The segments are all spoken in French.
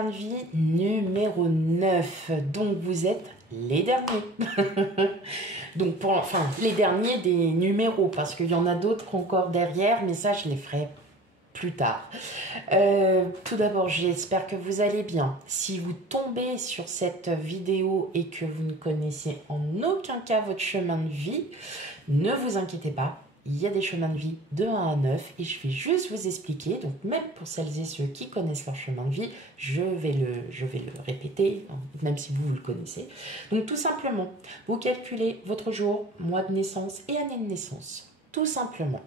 chemin de vie numéro 9. Donc, vous êtes les derniers. Donc, enfin, les derniers des numéros, parce qu'il y en a d'autres encore derrière, mais ça, je les ferai plus tard. Tout d'abord, j'espère que vous allez bien. Si vous tombez sur cette vidéo et que vous ne connaissez en aucun cas votre chemin de vie, ne vous inquiétez pas. Il y a des chemins de vie de 1 à 9 et je vais juste vous expliquer. Donc, même pour celles et ceux qui connaissent leur chemin de vie, je vais le répéter, même si vous le connaissez. Donc, tout simplement, vous calculez votre jour, mois de naissance et année de naissance. Tout simplement.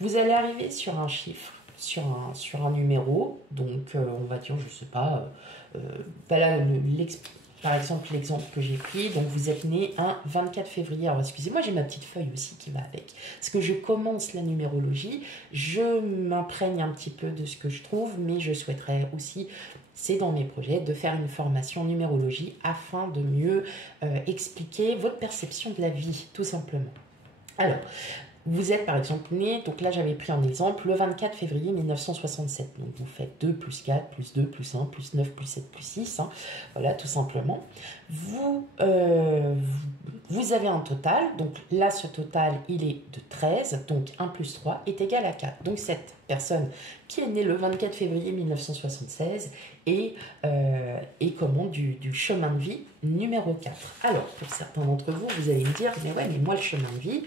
Vous allez arriver sur un chiffre, sur un numéro. Donc, on va dire, je ne sais pas, voilà, par exemple, l'exemple que j'ai pris, donc vous êtes né un 24 février. Alors, excusez-moi, j'ai ma petite feuille aussi qui va avec. Parce que je commence la numérologie, je m'imprègne un petit peu de ce que je trouve, mais je souhaiterais aussi, c'est dans mes projets, de faire une formation en numérologie afin de mieux expliquer votre perception de la vie, tout simplement. Alors, vous êtes par exemple né, donc là j'avais pris un exemple, le 24 février 1967. Donc vous faites 2 plus 4 plus 2 plus 1 plus 9 plus 7 plus 6. Hein, voilà, tout simplement. Vous avez un total, donc là ce total il est de 13, donc 1 plus 3 est égal à 4. Donc cette personne qui est née le 24 février 1976 est comment du chemin de vie numéro 4. Alors pour certains d'entre vous, vous allez me dire, mais ouais, mais moi le chemin de vie,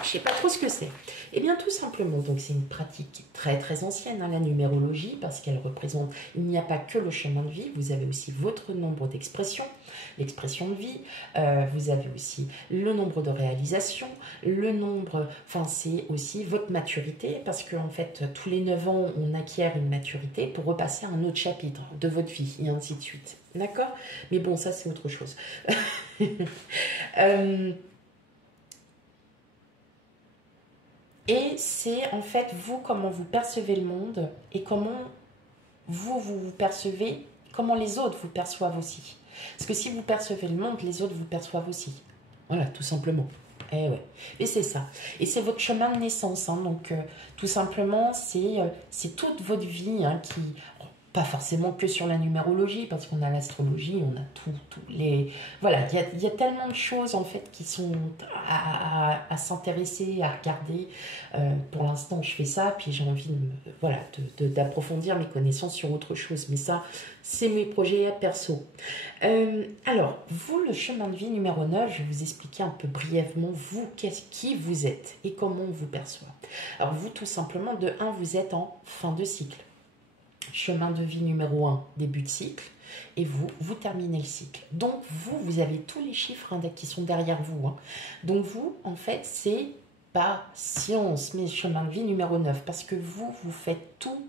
je ne sais pas trop ce que c'est. Eh bien, tout simplement, donc c'est une pratique très très ancienne, hein, la numérologie, parce qu'elle représente, il n'y a pas que le chemin de vie, vous avez aussi votre nombre d'expressions, l'expression de vie, vous avez aussi le nombre de réalisations, le nombre, enfin c'est aussi votre maturité, parce qu'en fait, tous les 9 ans, on acquiert une maturité pour repasser à un autre chapitre de votre vie, et ainsi de suite. D'accord? Mais bon, ça c'est autre chose. Et c'est en fait vous, comment vous percevez le monde et comment vous percevez, comment les autres vous perçoivent aussi. Parce que si vous percevez le monde, les autres vous perçoivent aussi. Voilà, tout simplement. Eh ouais. Et c'est ça. Et c'est votre chemin de naissance. Hein. Donc, tout simplement, c'est toute votre vie hein, qui... Pas forcément que sur la numérologie, parce qu'on a l'astrologie, on a tous les... Voilà, il y a tellement de choses, en fait, qui sont à s'intéresser, à regarder. Pour l'instant, je fais ça, puis j'ai envie d'approfondir mes connaissances sur autre chose. Mais ça, c'est mes projets perso. Alors, vous, le chemin de vie numéro 9, je vais vous expliquer un peu brièvement, vous, qui vous êtes et comment on vous perçoit. Alors, vous, tout simplement, de 1, vous êtes en fin de cycle. Chemin de vie numéro 1, début de cycle, et vous terminez le cycle. Donc, vous avez tous les chiffres hein, qui sont derrière vous. Hein. Donc, vous, en fait, c'est pas science, mais chemin de vie numéro 9, parce que vous faites tout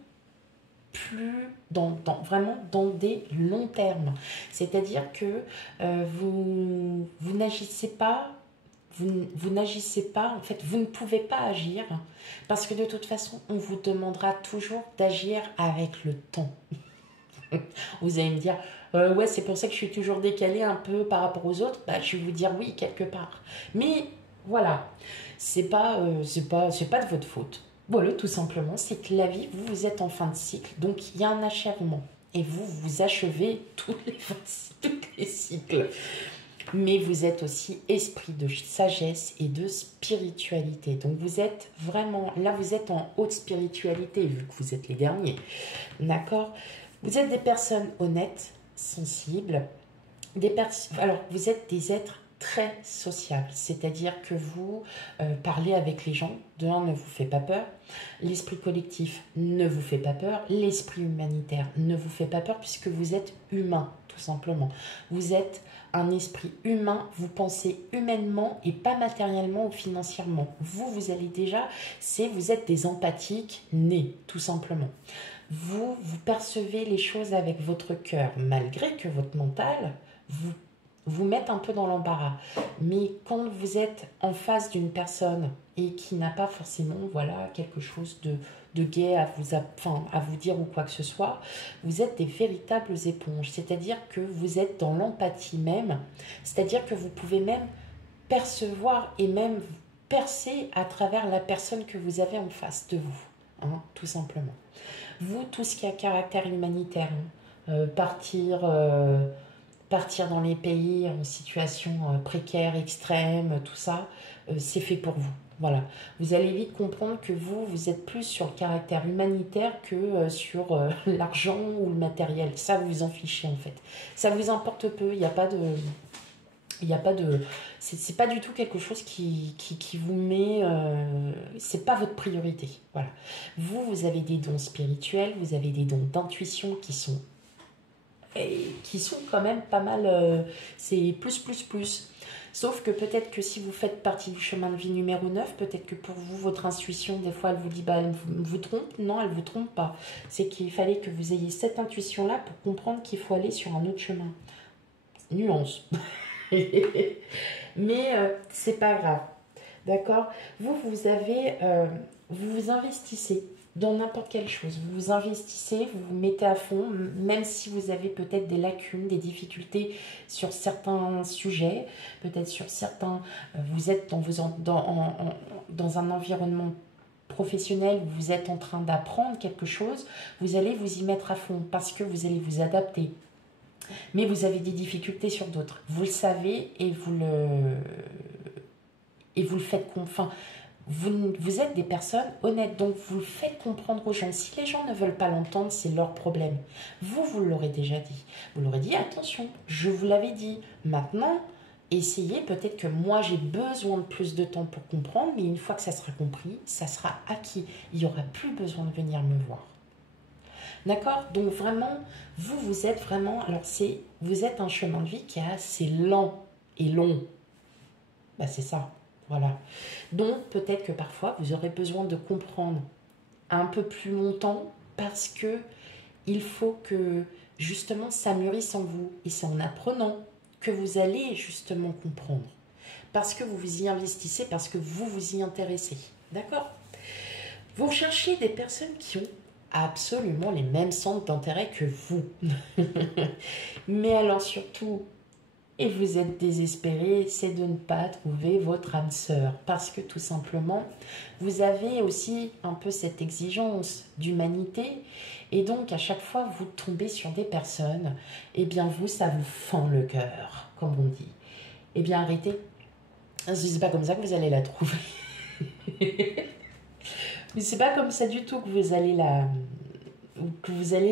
plus vraiment dans des longs termes. C'est-à-dire que vous n'agissez pas... Vous n'agissez pas, en fait, vous ne pouvez pas agir parce que de toute façon, on vous demandera toujours d'agir avec le temps. Vous allez me dire, ouais, c'est pour ça que je suis toujours décalée un peu par rapport aux autres. Bah, je vais vous dire oui, quelque part. Mais voilà, c'est pas de votre faute. Voilà, tout simplement, c'est que la vie, vous êtes en fin de cycle, donc il y a un achèvement. Et vous achevez tous les cycles. Mais vous êtes aussi esprit de sagesse et de spiritualité. Donc vous êtes vraiment, là vous êtes en haute spiritualité vu que vous êtes les derniers. D'accord? Vous êtes des personnes honnêtes, sensibles, alors vous êtes des êtres très sociables, c'est-à-dire que vous parlez avec les gens, de un ne vous fait pas peur, l'esprit collectif ne vous fait pas peur, l'esprit humanitaire ne vous fait pas peur puisque vous êtes humain, tout simplement. Vous êtes un esprit humain, vous pensez humainement et pas matériellement ou financièrement. Vous allez déjà, vous êtes des empathiques nés, tout simplement. Vous percevez les choses avec votre cœur, malgré que votre mental vous mette un peu dans l'embarras. Mais quand vous êtes en face d'une personne et qui n'a pas forcément voilà, quelque chose de gai à vous dire ou quoi que ce soit, vous êtes des véritables éponges. C'est-à-dire que vous êtes dans l'empathie même. C'est-à-dire que vous pouvez même percevoir et même percer à travers la personne que vous avez en face de vous. Hein, tout simplement. Vous, tout ce qui a caractère humanitaire, partir dans les pays en situation précaire, extrême, tout ça, c'est fait pour vous. Voilà. Vous allez vite comprendre que vous êtes plus sur le caractère humanitaire que sur l'argent ou le matériel. Ça, vous vous en fichez en fait. Ça vous importe peu. Il n'y a pas de... Il n'y a pas de... C'est pas du tout quelque chose qui vous met... c'est pas votre priorité. Voilà. Vous avez des dons spirituels, vous avez des dons d'intuition qui sont quand même pas mal... c'est plus. Sauf que peut-être que si vous faites partie du chemin de vie numéro 9, peut-être que pour vous, votre intuition, des fois, elle vous dit, bah, elle vous trompe. Non, elle ne vous trompe pas. C'est qu'il fallait que vous ayez cette intuition-là pour comprendre qu'il faut aller sur un autre chemin. Nuance. Mais c'est pas grave. D'accord? Vous avez... vous vous investissez dans n'importe quelle chose. Vous vous investissez, vous vous mettez à fond, même si vous avez peut-être des lacunes, des difficultés sur certains sujets, peut-être sur certains... vous êtes dans un environnement professionnel, vous êtes en train d'apprendre quelque chose, vous allez vous y mettre à fond parce que vous allez vous adapter. Mais vous avez des difficultés sur d'autres. Vous le savez et vous le faites... Enfin, vous êtes des personnes honnêtes, donc vous le faites comprendre aux gens. Si les gens ne veulent pas l'entendre, c'est leur problème. Vous l'aurez déjà dit. Vous l'aurez dit, attention, je vous l'avais dit. Maintenant, essayez, peut-être que moi j'ai besoin de plus de temps pour comprendre, mais une fois que ça sera compris, ça sera acquis. Il n'y aura plus besoin de venir me voir. D'accord? Donc vraiment, vous êtes vraiment... Alors vous êtes un chemin de vie qui est assez lent et long. Bah, c'est ça. Voilà. Donc, peut-être que parfois, vous aurez besoin de comprendre un peu plus longtemps parce que il faut que, justement, ça mûrisse en vous. Et c'est en apprenant que vous allez, justement, comprendre. Parce que vous vous y investissez, parce que vous vous y intéressez. D'accord? Vous recherchez des personnes qui ont absolument les mêmes centres d'intérêt que vous. Mais alors, surtout... et vous êtes désespéré, c'est de ne pas trouver votre âme sœur. Parce que tout simplement, vous avez aussi un peu cette exigence d'humanité. Et donc, à chaque fois, vous tombez sur des personnes, eh bien, ça vous fend le cœur, comme on dit. Eh bien, arrêtez. C'est pas comme ça que vous allez la trouver. Mais c'est pas comme ça du tout que vous allez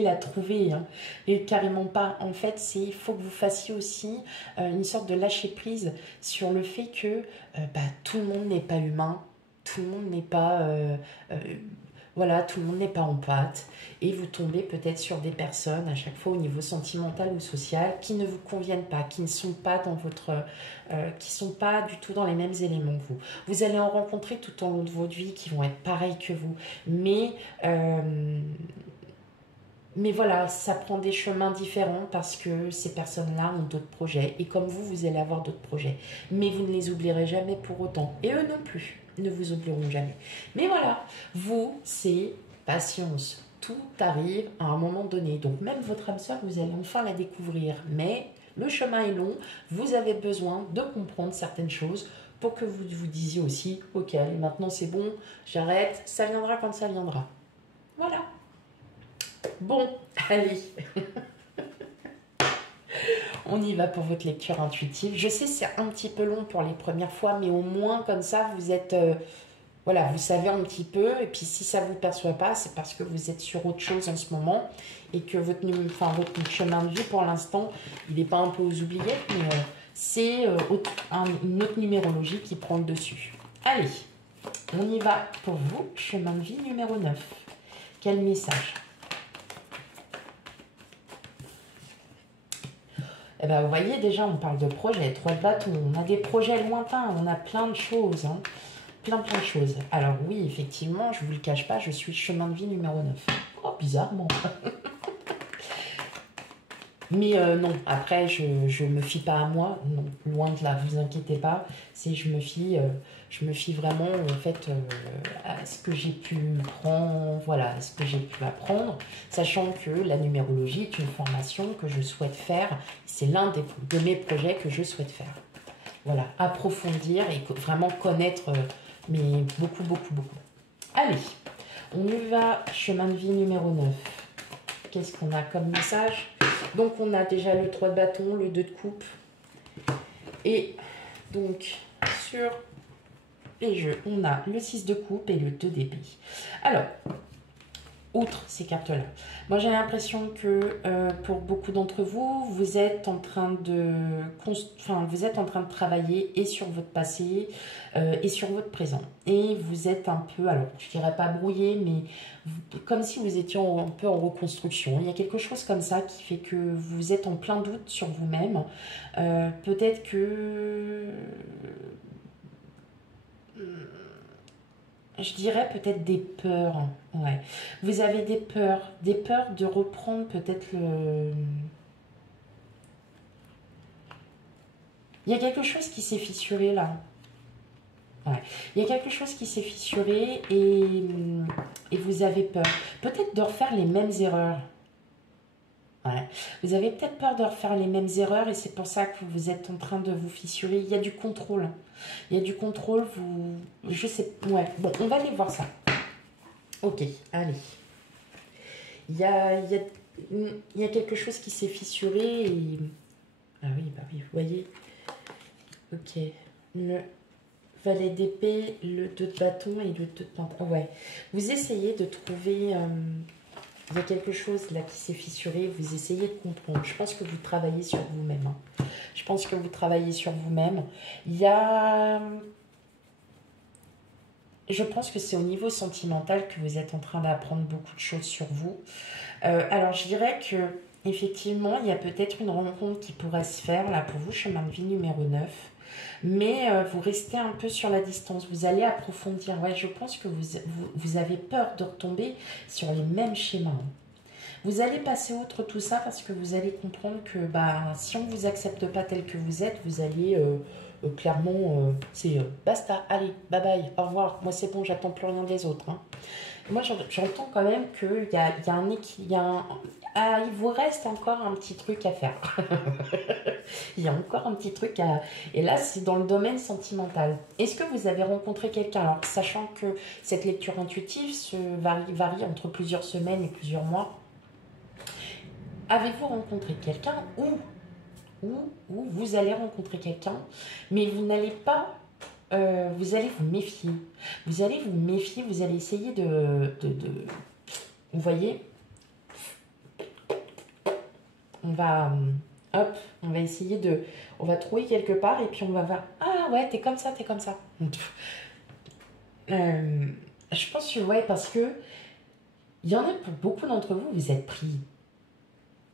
la trouver, hein. Et carrément pas. En fait, il faut que vous fassiez aussi une sorte de lâcher prise sur le fait que tout le monde n'est pas humain, tout le monde n'est pas voilà, tout le monde n'est pas en pâte, et vous tombez peut-être sur des personnes à chaque fois au niveau sentimental ou social qui ne vous conviennent pas, qui ne sont pas dans votre qui sont pas du tout dans les mêmes éléments que vous. Vous allez en rencontrer tout au long de votre vie qui vont être pareils que vous, mais voilà, ça prend des chemins différents parce que ces personnes-là ont d'autres projets. Et comme vous allez avoir d'autres projets. Mais vous ne les oublierez jamais pour autant. Et eux non plus ne vous oublieront jamais. Mais voilà, vous, c'est patience. Tout arrive à un moment donné. Donc même votre âme sœur, vous allez enfin la découvrir. Mais le chemin est long. Vous avez besoin de comprendre certaines choses pour que vous vous disiez aussi, ok, maintenant c'est bon, j'arrête, ça viendra quand ça viendra. Voilà. Bon, allez, on y va pour votre lecture intuitive. Je sais, c'est un petit peu long pour les premières fois, mais au moins comme ça, vous êtes... voilà, vous savez un petit peu. Et puis si ça ne vous perçoit pas, c'est parce que vous êtes sur autre chose en ce moment et que votre chemin de vie, pour l'instant, il n'est pas un peu aux oubliettes, mais c'est une autre numérologie qui prend le dessus. Allez, on y va pour vous, chemin de vie numéro 9. Quel message ? Eh ben, vous voyez, déjà, on parle de projets, 3 de bâton, on a des projets lointains, on a plein de choses, hein, plein de choses. Alors oui, effectivement, je ne vous le cache pas, je suis chemin de vie numéro 9. Oh, bizarrement. Mais non, après, je ne me fie pas à moi, non, loin de là, vous inquiétez pas, je me fie vraiment, en fait, à ce que j'ai pu prendre, voilà, à ce que j'ai pu apprendre, sachant que la numérologie est une formation que je souhaite faire, c'est l'un de mes projets que je souhaite faire. Voilà, approfondir et vraiment connaître, mais beaucoup. Allez, on y va, chemin de vie numéro 9. Qu'est-ce qu'on a comme message ? Donc, on a déjà le 3 de bâton, le 2 de coupe. Et donc, sur les jeux, on a le 6 de coupe et le 2 d'épée. Alors, outre ces cartes-là, moi j'ai l'impression que pour beaucoup d'entre vous, vous êtes en train de travailler et sur votre passé et sur votre présent. Et vous êtes un peu, alors je dirais pas brouillé, mais comme si vous étiez un peu en reconstruction. Il y a quelque chose comme ça qui fait que vous êtes en plein doute sur vous-même. Peut-être que... Je dirais peut-être des peurs. Ouais. Vous avez des peurs de reprendre peut-être le... Il y a quelque chose qui s'est fissuré là. Ouais. Il y a quelque chose qui s'est fissuré et vous avez peur. Peut-être de refaire les mêmes erreurs. Ouais. Vous avez peut-être peur de refaire les mêmes erreurs et c'est pour ça que vous êtes en train de vous fissurer. Il y a du contrôle. Il y a du contrôle. Je sais... Ouais. Bon, on va aller voir ça. Ok, allez. Il y a quelque chose qui s'est fissuré et... Ah oui, bah oui, vous voyez. Ok. Le valet d'épée, le 2 de bâton et le 2 de pentacle. Ah ouais. Vous essayez de trouver... il y a quelque chose là qui s'est fissuré. Vous essayez de comprendre. Je pense que vous travaillez sur vous-même. Hein. Je pense que vous travaillez sur vous-même. Il y a... Je pense que c'est au niveau sentimental que vous êtes en train d'apprendre beaucoup de choses sur vous. Alors, je dirais que effectivement, il y a peut-être une rencontre qui pourrait se faire là pour vous, chemin de vie numéro 9. Mais vous restez un peu sur la distance. Vous allez approfondir. Ouais, je pense que vous avez peur de retomber sur les mêmes schémas. Vous allez passer outre tout ça parce que vous allez comprendre que bah, si on ne vous accepte pas tel que vous êtes, vous allez clairement, c'est basta, allez, bye bye, au revoir, moi c'est bon, j'attends plus rien des autres. Hein. Moi j'entends quand même qu'il y a un équilibre, ah, il vous reste encore un petit truc à faire. Il y a encore un petit truc à... Et là, c'est dans le domaine sentimental. Est-ce que vous avez rencontré quelqu'un? Alors, sachant que cette lecture intuitive varie entre plusieurs semaines et plusieurs mois, avez-vous rencontré quelqu'un ou vous allez rencontrer quelqu'un, mais vous n'allez pas... vous allez vous méfier. Vous allez vous méfier, vous allez essayer de vous voyez, on va... hop, on va essayer de... On va trouver quelque part et puis on va voir... Ah ouais, t'es comme ça, t'es comme ça. Je pense que ouais, parce que il y en a pour beaucoup d'entre vous, vous êtes pris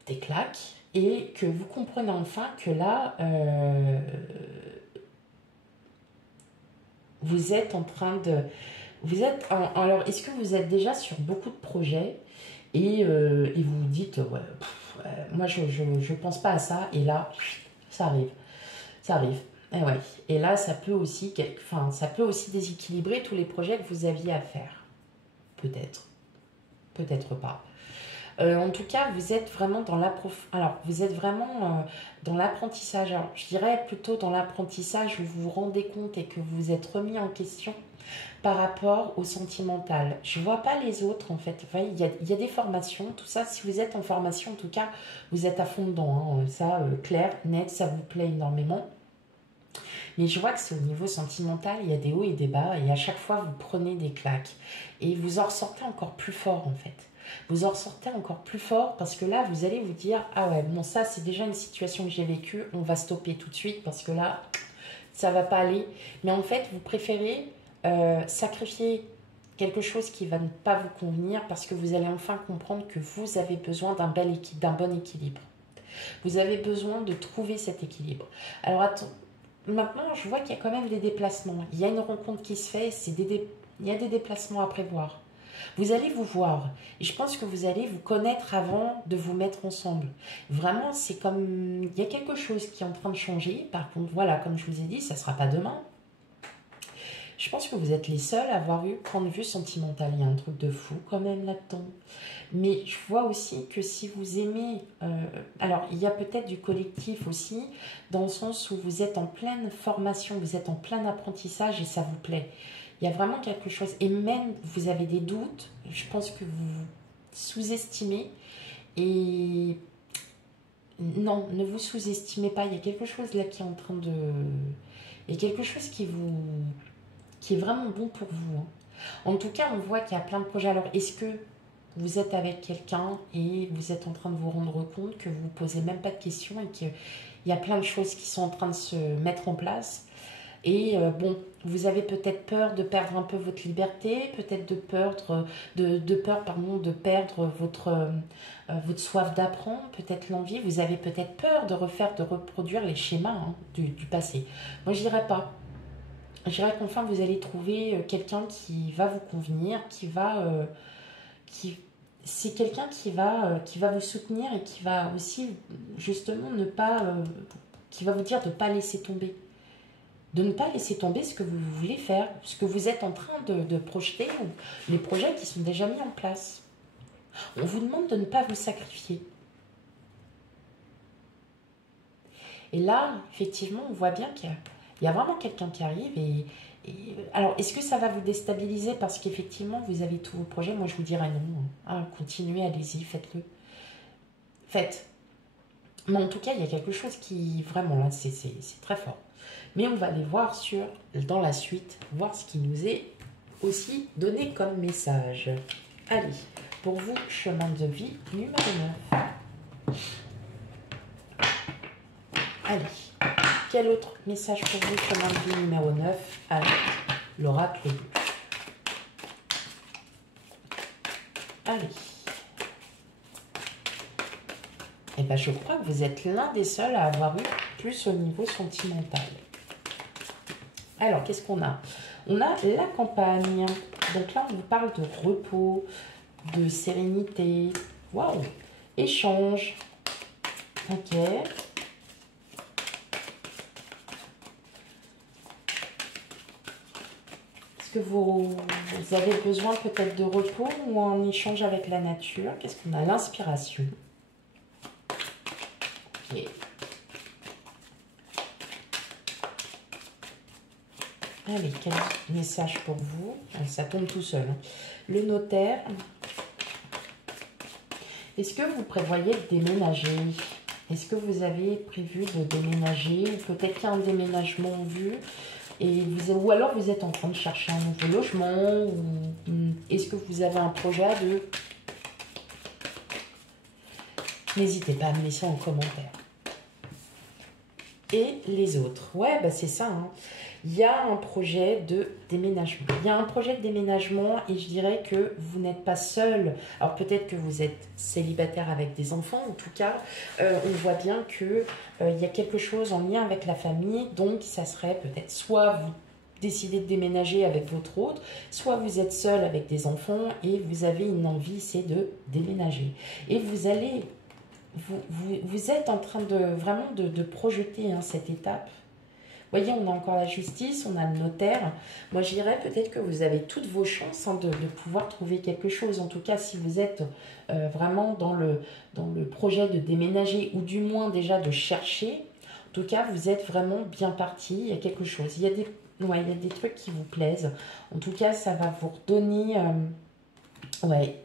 des claques et que vous comprenez enfin que là, vous êtes en train de... Alors, est-ce que vous êtes déjà sur beaucoup de projets et vous vous dites, ouais, moi, je pense pas à ça. Et là, ça arrive. Ça arrive. Et, ouais. Et là, ça peut aussi déséquilibrer tous les projets que vous aviez à faire. Peut-être. Peut-être pas. En tout cas, vous êtes vraiment dans l'apprentissage. Alors, je dirais plutôt dans l'apprentissage où vous vous rendez compte et que vous vous êtes remis en question par rapport au sentimental. Je ne vois pas les autres, en fait. Enfin, il y a des formations, tout ça. Si vous êtes en formation, en tout cas, vous êtes à fond dedans. Hein. Ça, clair, net, ça vous plaît énormément. Mais je vois que c'est au niveau sentimental, il y a des hauts et des bas. Et à chaque fois, vous prenez des claques. Et vous en ressortez encore plus fort, en fait. Vous en ressortez encore plus fort parce que là, vous allez vous dire « Ah ouais, bon, ça, c'est déjà une situation que j'ai vécue. On va stopper tout de suite parce que là, ça ne va pas aller. » Mais en fait, vous préférez sacrifier quelque chose qui ne va pas vous convenir parce que vous allez enfin comprendre que vous avez besoin d'un bon équilibre. Vous avez besoin de trouver cet équilibre. Alors, maintenant, je vois qu'il y a quand même des déplacements. Il y a une rencontre qui se fait, il y a des déplacements à prévoir. Vous allez vous voir. Et je pense que vous allez vous connaître avant de vous mettre ensemble. Vraiment, c'est comme... Il y a quelque chose qui est en train de changer. Par contre, voilà, comme je vous ai dit, ça ne sera pas demain. Je pense que vous êtes les seuls à avoir eu point de vue sentimental. Il y a un truc de fou quand même là-dedans. Mais je vois aussi que si vous aimez... alors, il y a peut-être du collectif aussi, dans le sens où vous êtes en pleine formation, vous êtes en plein apprentissage et ça vous plaît. Il y a vraiment quelque chose. Et même, vous avez des doutes, je pense que vous sous-estimez. Et Non, ne vous sous-estimez pas. Il y a quelque chose là qui est en train de... Il y a quelque chose qui est vraiment bon pour vous, hein. En tout cas, on voit qu'il y a plein de projets. Alors, est-ce que vous êtes avec quelqu'un et vous êtes en train de vous rendre compte que vous ne posez même pas de questions et qu'il y a plein de choses qui sont en train de se mettre en place? Et bon, vous avez peut-être peur de perdre un peu votre liberté, peut-être de perdre votre soif d'apprendre, peut-être l'envie. Vous avez peut-être peur de reproduire les schémas, hein, du passé. Moi, je dirais pas. Je dirais qu'enfin, vous allez trouver quelqu'un qui va vous convenir, qui, c'est quelqu'un qui va vous soutenir et qui va aussi, justement, qui va vous dire de ne pas laisser tomber. De ne pas laisser tomber ce que vous voulez faire, ce que vous êtes en train de projeter, ou les projets qui sont déjà mis en place. On vous demande de ne pas vous sacrifier. Et là, effectivement, on voit bien qu'il y a vraiment quelqu'un qui arrive alors, est-ce que ça va vous déstabiliser parce qu'effectivement, vous avez tous vos projets? Moi, je vous dirais non. Ah, continuez, allez-y, faites-le. Faites. Mais en tout cas, il y a quelque chose qui, vraiment, là, c'est très fort. Mais on va aller voir dans la suite, voir ce qui nous est aussi donné comme message. Allez, pour vous, chemin de vie numéro 9. Allez, quel autre message pour vous, chemin de vie numéro 9 avec l'oracle du. Allez. Eh bien, je crois que vous êtes l'un des seuls à avoir eu plus au niveau sentimental. Alors, qu'est-ce qu'on a? On a la campagne. Donc là, on vous parle de repos, de sérénité. Waouh! Échange. Ok. Est-ce que vous avez besoin peut-être de repos ou un échange avec la nature? Qu'est-ce qu'on a? L'inspiration. Ok. Allez, quel message pour vous? Ça tombe tout seul, hein. Le notaire. Est-ce que vous prévoyez de déménager? Est-ce que vous avez prévu de déménager? Peut-être qu'il y a un déménagement en vue. Ou alors vous êtes en train de chercher un nouveau logement. Ou est-ce que vous avez un projet à deux? N'hésitez pas à me laisser en commentaire. Et les autres? Ouais, bah c'est ça, hein. Il y a un projet de déménagement. Il y a un projet de déménagement et je dirais que vous n'êtes pas seul. Alors peut-être que vous êtes célibataire avec des enfants. En tout cas, on voit bien qu'il y a quelque chose en lien avec la famille. Donc ça serait peut-être soit vous décidez de déménager avec votre hôte, soit vous êtes seul avec des enfants et vous avez une envie, c'est de déménager. Et vous allez... Vous êtes en train de projeter, hein, cette étape. Vous voyez, on a encore la justice, on a le notaire. Moi, je dirais peut-être que vous avez toutes vos chances, hein, de pouvoir trouver quelque chose. En tout cas, si vous êtes vraiment dans le projet de déménager ou du moins déjà de chercher, en tout cas, vous êtes vraiment bien parti. Il y a quelque chose. Il y a des trucs qui vous plaisent. En tout cas, ça va vous redonner... ouais.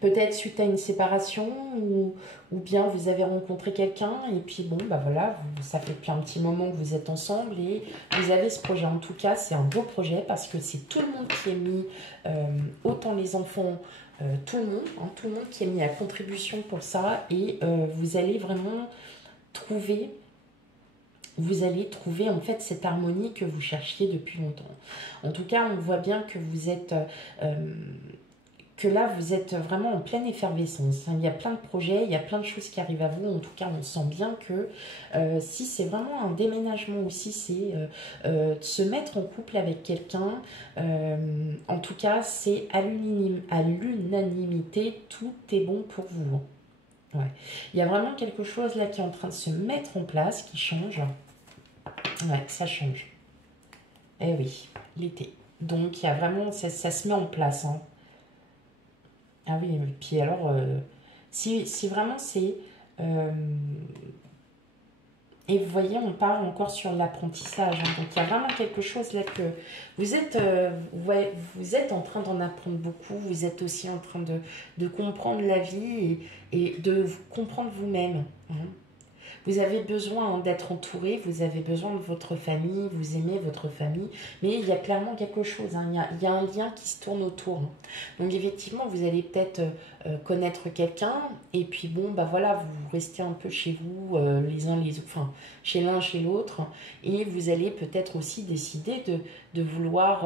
Peut-être suite à une séparation ou bien vous avez rencontré quelqu'un et puis bon, bah voilà, ça fait depuis un petit moment que vous êtes ensemble et vous avez ce projet. En tout cas, c'est un beau projet parce que c'est tout le monde qui est mis, autant les enfants, tout le monde, hein, tout le monde qui est mis à contribution pour ça et vous allez vraiment trouver... Vous allez trouver en fait cette harmonie que vous cherchiez depuis longtemps. En tout cas, on voit bien que vous êtes... que là, vous êtes vraiment en pleine effervescence. Il y a plein de projets, il y a plein de choses qui arrivent à vous. En tout cas, on sent bien que si c'est vraiment un déménagement ou si c'est de se mettre en couple avec quelqu'un, en tout cas, c'est à l'unanimité, tout est bon pour vous. Ouais. Il y a vraiment quelque chose là qui est en train de se mettre en place, qui change. Ouais, ça change. Eh oui, l'été. Donc, il y a vraiment, ça se met en place, hein. Ah oui, et puis alors, si vraiment c'est... et vous voyez, on part encore sur l'apprentissage, hein. Donc, il y a vraiment quelque chose là que vous êtes, ouais, vous êtes en train d'en apprendre beaucoup. Vous êtes aussi en train de comprendre la vie et de comprendre vous-même, hein. Vous avez besoin d'être entouré, vous avez besoin de votre famille, vous aimez votre famille, mais il y a clairement quelque chose, hein, il y a un lien qui se tourne autour. Hein. Donc effectivement, vous allez peut-être connaître quelqu'un, et puis bon, bah voilà, vous restez un peu chez vous, les uns les autres, enfin, chez l'un, chez l'autre, et vous allez peut-être aussi décider de vouloir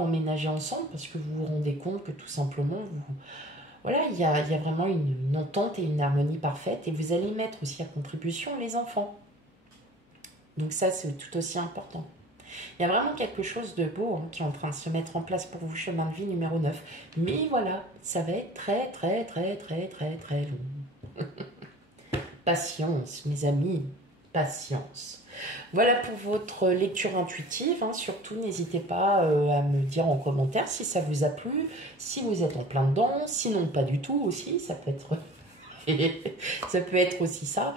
emménager ensemble, parce que vous vous rendez compte que tout simplement, voilà, il y a vraiment une entente et une harmonie parfaite, et vous allez mettre aussi à contribution les enfants. Donc ça, c'est tout aussi important. Il y a vraiment quelque chose de beau hein, qui est en train de se mettre en place pour vous, chemin de vie numéro 9. Mais voilà, ça va être très, très, très, très, très, très long. Patience, mes amis, patience. Voilà pour votre lecture intuitive. Hein. Surtout, n'hésitez pas à me dire en commentaire si ça vous a plu, si vous êtes en plein dedans, sinon pas du tout aussi, ça peut être, ça peut être aussi ça.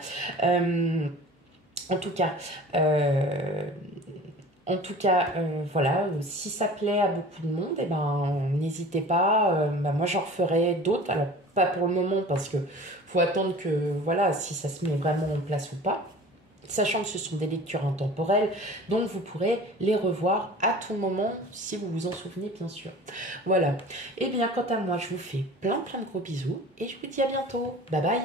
En tout cas, voilà, si ça plaît à beaucoup de monde, eh ben, n'hésitez pas. Moi, j'en referai d'autres. Alors, pas pour le moment, parce que faut attendre que, voilà, si ça se met vraiment en place ou pas. Sachant que ce sont des lectures intemporelles, donc vous pourrez les revoir à tout moment, si vous vous en souvenez, bien sûr. Voilà. Et bien, quant à moi, je vous fais plein de gros bisous, et je vous dis à bientôt. Bye bye.